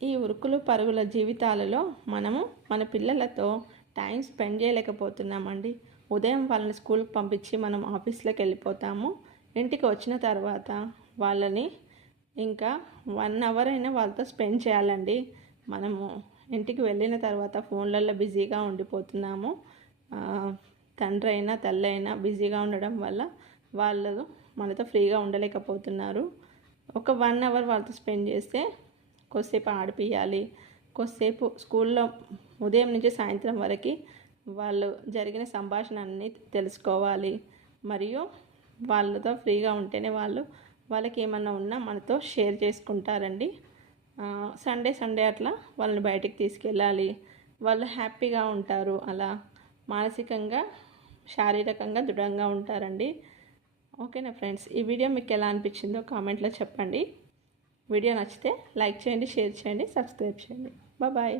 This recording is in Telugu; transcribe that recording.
ఈ ఉరుకులు పరుగుల జీవితాలలో మనము మన పిల్లలతో టైం స్పెండ్ చేయలేకపోతున్నామండి. ఉదయం వాళ్ళని స్కూల్కి పంపించి మనం ఆఫీస్లోకి వెళ్ళిపోతాము. ఇంటికి వచ్చిన తర్వాత వాళ్ళని ఇంకా 1 అవర్ అయినా వాళ్ళతో స్పెండ్ చేయాలండి. మనము ఇంటికి వెళ్ళిన తర్వాత ఫోన్లలో బిజీగా ఉండిపోతున్నాము. తండ్రి అయినా తల్లి అయినా బిజీగా ఉండడం వల్ల వాళ్ళు మనతో ఫ్రీగా ఉండలేకపోతున్నారు. ఒక 1 అవర్ వాళ్ళతో స్పెండ్ చేస్తే కొద్దిసేపు ఆడిపియాలి. కొద్దిసేపు స్కూల్లో ఉదయం నుంచి సాయంత్రం వరకు వాళ్ళు జరిగిన సంభాషణ అన్నీ తెలుసుకోవాలి. మరియు వాళ్ళతో ఫ్రీగా ఉంటేనే వాళ్ళకి ఏమన్నా ఉన్నా మనతో షేర్ చేసుకుంటారండి. సండే అట్లా వాళ్ళని బయటికి తీసుకెళ్ళాలి. వాళ్ళు హ్యాపీగా ఉంటారు. అలా మానసికంగా శారీరకంగా దృఢంగా ఉంటారండి. ఓకేనా ఫ్రెండ్స్, ఈ వీడియో మీకు ఎలా అనిపించిందో కామెంట్లో చెప్పండి. వీడియో నచ్చితే లైక్ చేయండి, షేర్ చేయండి, సబ్స్క్రైబ్ చేయండి. బాయ్.